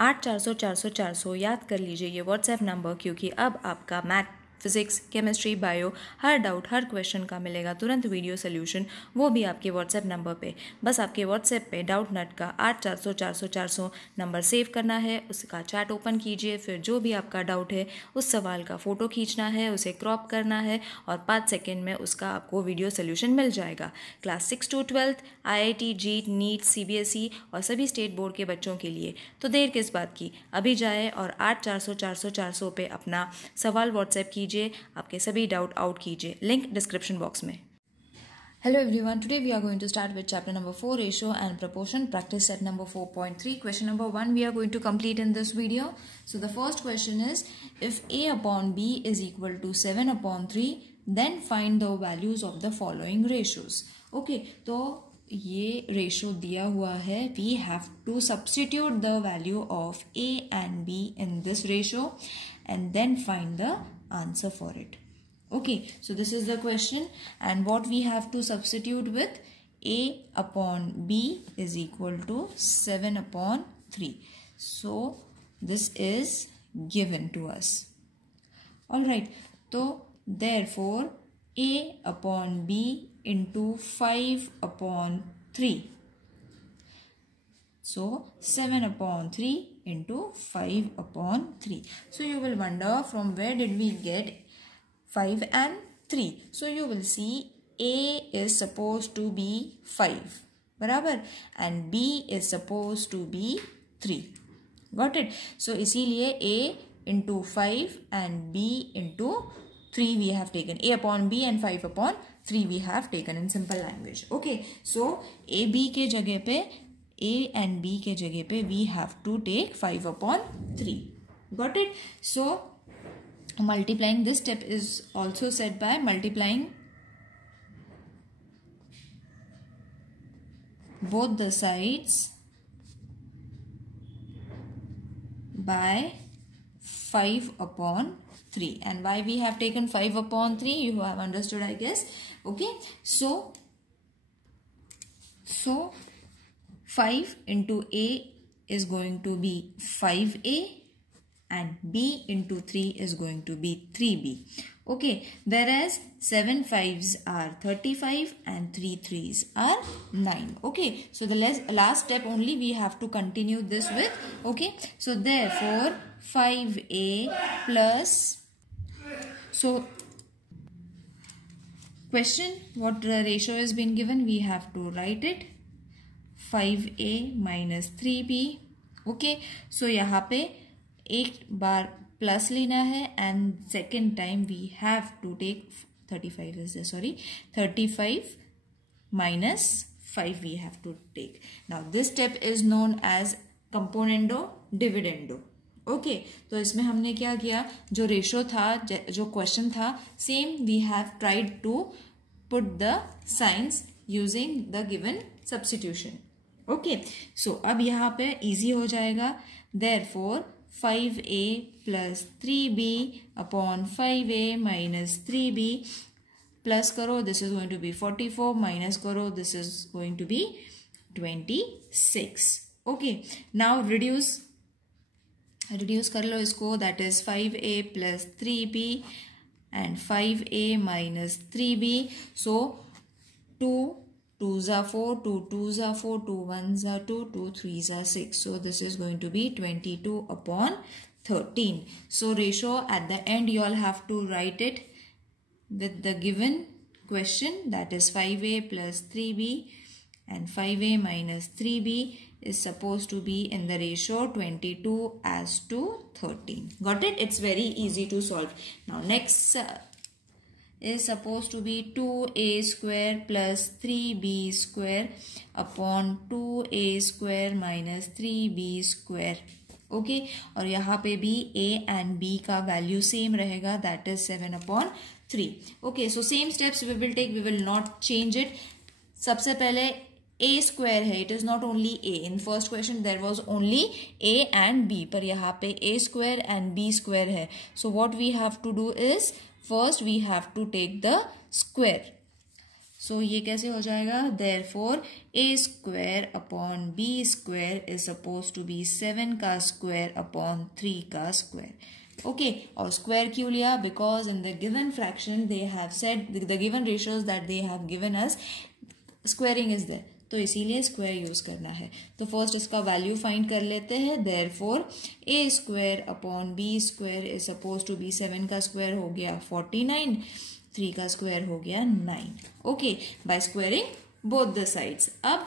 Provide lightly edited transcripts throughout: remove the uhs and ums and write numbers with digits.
8 400 400 400 याद कर लीजिए ये व्हाट्सएप नंबर, क्योंकि अब आपका मैथ, फिजिक्स, केमिस्ट्री, बायो हर डाउट, हर क्वेश्चन का मिलेगा तुरंत वीडियो सोल्यूशन, वो भी आपके व्हाट्सएप नंबर पे। बस आपके व्हाट्सएप पे डाउट नट का 8 400 400 400 नंबर सेव करना है, उसका चैट ओपन कीजिए, फिर जो भी आपका डाउट है उस सवाल का फ़ोटो खींचना है, उसे क्रॉप करना है और 5 सेकेंड में उसका आपको वीडियो सोल्यूशन मिल जाएगा। Class 6 to 12 IIT, JEET, NEET, CBSE और सभी स्टेट बोर्ड के बच्चों के लिए। तो देर किस बात की, अभी जाए और 8 400 400 400 पे अपना सवाल व्हाट्सएप कीजिए, आपके सभी डाउट आउट कीजिए, लिंक डिस्क्रिप्शन बॉक्स में। Hello everyone, today we are going to start with chapter number 4, ratio and proportion, practice set number 4.3. Question number 1 we are going to complete in this video. So the first question is, if A upon B is equal to 7 upon 3, then find the values of the following ratios. Okay, तो ये ratio दिया हुआ है, we have to substitute the value of A and B in this ratio and then find the answer for it. Okay, so this is the question, and what we have to substitute with, A upon B is equal to 7 upon 3. So this is given to us. Alright, so therefore A upon B into 5 upon 3. So 7 upon 3 into 5 upon 3. So you will wonder from where did we get 5 and 3. So you will see A is supposed to be 5, बराबर, and B is supposed to be 3. Got it? So इसीलिए A into 5 and B into 3 we have taken. A upon B and 5 upon 3 we have taken in simple language. Okay. So A B के जगह पे, A and B के जगह पे we have to take 5 upon 3. Got it? So multiplying, this step is also said by multiplying both the sides by 5 upon 3. And why we have taken 5 upon 3 you have understood, I guess. Okay, so 5 into A is going to be 5A and B into 3 is going to be 3B. Okay, whereas 7 5s are 35 and 3 3s are 9. Okay, so the last step only we have to continue this with. Okay, so therefore 5A plus, so question, what the ratio has been given, we have to write it, 5A minus 3B. Okay, so यहाँ पे एक बार plus लेना है and second time we have to take 35 minus 5 we have to take. Now this step is known as componendo dividendo. Okay, तो इसमें हमने क्या किया, जो रेशो था, जो क्वेश्चन था, same we have tried to put the science using the given substitution. Okay, so अब यहाँ पे इजी हो जाएगा. Therefore 5A plus 3B upon 5A minus 3B, plus करो, this is going to be 44, minus करो, this is going to be 26. Okay, now reduce कर लो इसको, that is 5A plus 3B and 5A minus 3B. So 2 2s are 4, 2 2s are 4, 2 1s are 2, 2 3s are 6. So this is going to be 22 upon 13. So ratio at the end you all have to write it with the given question, that is 5A plus 3B and 5A minus 3B is supposed to be in the ratio 22 as to 13. Got it? It's very easy to solve. Now next is supposed to be 2A square plus 3B square upon 2A square minus 3B square. Okay, और यहाँ पे भी A and B का value same रहेगा, that is 7 upon 3. Okay, so same steps we will take, we will not change it. सबसे पहले A square है, it is not only A. In first question there was only A and B, पर यहाँ पे A square and B square है. So what we have to do is, first we have to take the square. So ये कैसे हो जाएगा, therefore a square upon B square is suppose to be 7 का square upon 3 का square. Okay, और square क्यों लिया, because in the given fraction they have said the given ratios that they have given us squaring is there, तो इसीलिए square use करना है। तो फर्स्ट इसका वैल्यू फाइंड कर लेते हैं। Therefore a square upon B square is suppose to be 7 का स्क्वायर हो गया 49, 3 का स्क्वायर हो गया 9। Okay, by squaring both the sides. अब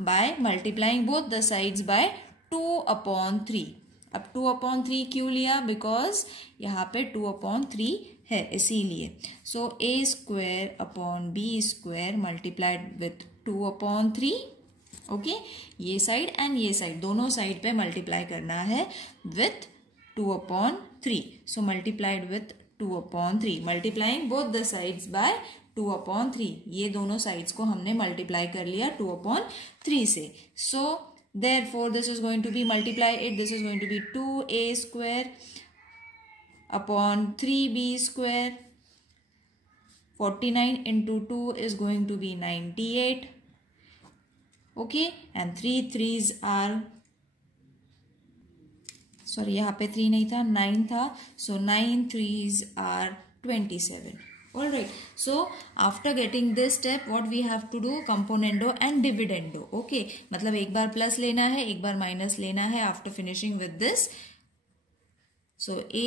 by multiplying both the sides by 2/3। अब 2/3 क्यों लिया, बिकॉज यहाँ पे 2/3 है इसीलिए। So A square upon B square multiplied with 2/3। Okay, ये साइड एंड ये साइड दोनों साइड पे मल्टीप्लाई करना है with 2/3। So multiplied with 2/3, multiplying both the sides by 2/3। ये दोनों साइड्स को हमने मल्टीप्लाई कर लिया 2/3 से। सो therefore this is going to be multiply it, this is going to be 2a square upon 3b square, 49 into 2 is going to be 98. okay, and 3 3s are sorry यहाँ पे 3 नहीं था 9 था, so 9 3s are 27. all right, so after getting this step what we have to do, componendo and dividendo. okay, मतलब एक बार plus लेना है एक बार माइनस लेना है after finishing with this. so a,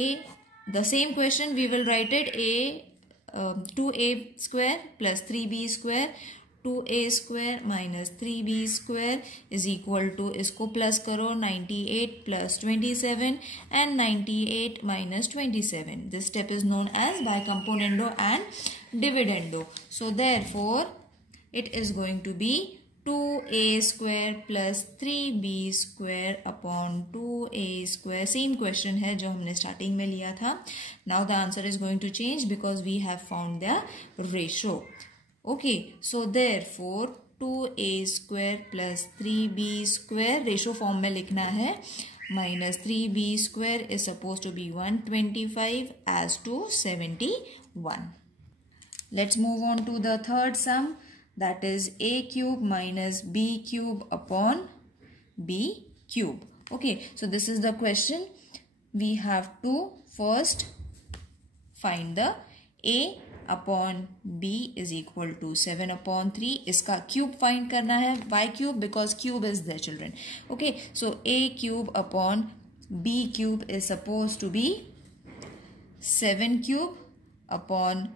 the same question we will write it, a 2a square plus 3b square, 2a square minus 3b square is equal to, इसको plus करो 98 plus 27 and 98 minus 27. This step is known as by componendo and dividendo. So therefore it is going to be 2a square plus 3b square upon 2a square. Same question है जो हमने starting में लिया था. Now the answer is going to change because we have found the ratio. Okay, so therefore 2a square plus 3b square ratio form में लिखना है, minus 3b square is supposed to be 125 as to 71. Let's move on to the third sum, that is a cube minus b cube upon b cube. Okay, so this is the question. We have to first find the a upon b is equal to 7/3. इसका cube find करना है, y cube, because cube is there children. Okay, so a cube upon b cube is suppose to be 7 cube upon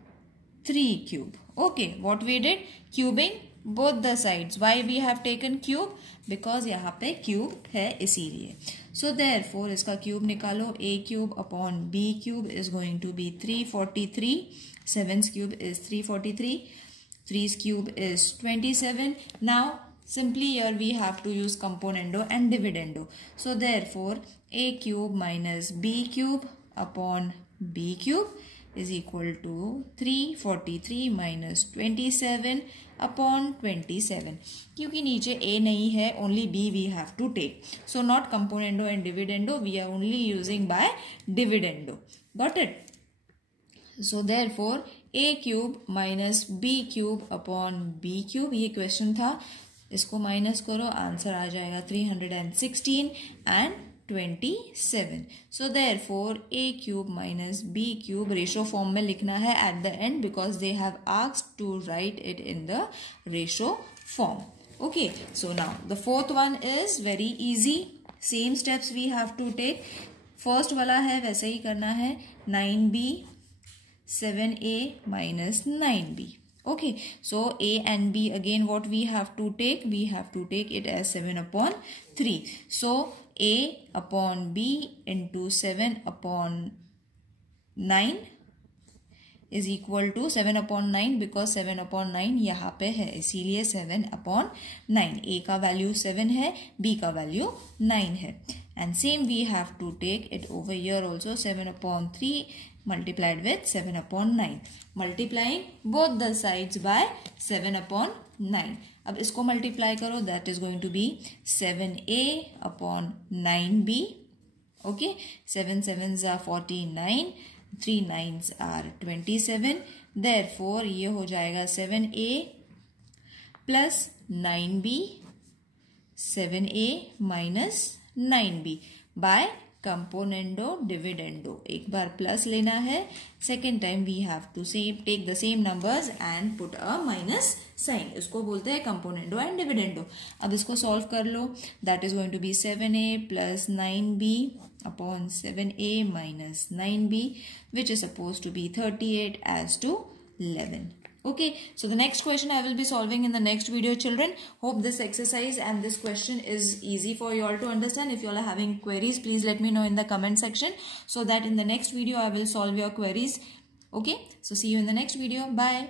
3 cube. Okay, what we did, cubing both the sides. Why we have taken cube, because यहाँ पे cube है इसीलिए. So therefore इसका cube निकालो, a cube upon b cube is going to be 343. 7's cube is 343. 3's cube is 27. Now simply here we have to use componendo and dividendo. So therefore a cube minus b cube upon b cube is equal to 343 minus 27 upon 27. क्योंकि नीचे a नहीं है, only b we have to take. So not componendo and dividendo, we are only using by dividendo. Got it? So therefore a cube minus b cube upon b cube, ये question था, इसको minus करो, answer आ जाएगा 316 and 27. So therefore a cube minus b cube ratio form में लिखना है at the end, because they have asked to write it in the ratio form. Okay, so now the fourth one is very easy. Same steps we have to take. First वाला है वैसे ही करना है, 9b 7a minus 9b. Okay, so a and b again what we have to take, we have to take it as 7/3. So a upon b into 7/9 is equal to 7/9, because 7/9 यहाँ पे है इसीलिए 7/9. a का value 7 है, b का value 9 है. And same we have to take it over here also, 7/3 multiplied with 7/9. Multiplying both the sides by 7/9. अब इसको multiply करो, that is going to be 7a upon 9b. Okay, 7 7s are 49, 3 9s are 27. Therefore ये हो जाएगा 7a plus 9b 7a minus 9b by componendo dividendo. एक बार plus लेना है, second time we have to take the same numbers and put a minus sign. इसको बोलते हैं componendo and dividendo. अब इसको सॉल्व कर लो. That is going to be 7a plus 9b upon 7a minus 9b, which is supposed to be 38 as to 11. Okay, so the next question I will be solving in the next video, children. Hope this exercise and this question is easy for you all to understand. If you all are having queries, please let me know in the comment section so that in the next video I will solve your queries. Okay, so see you in the next video. Bye.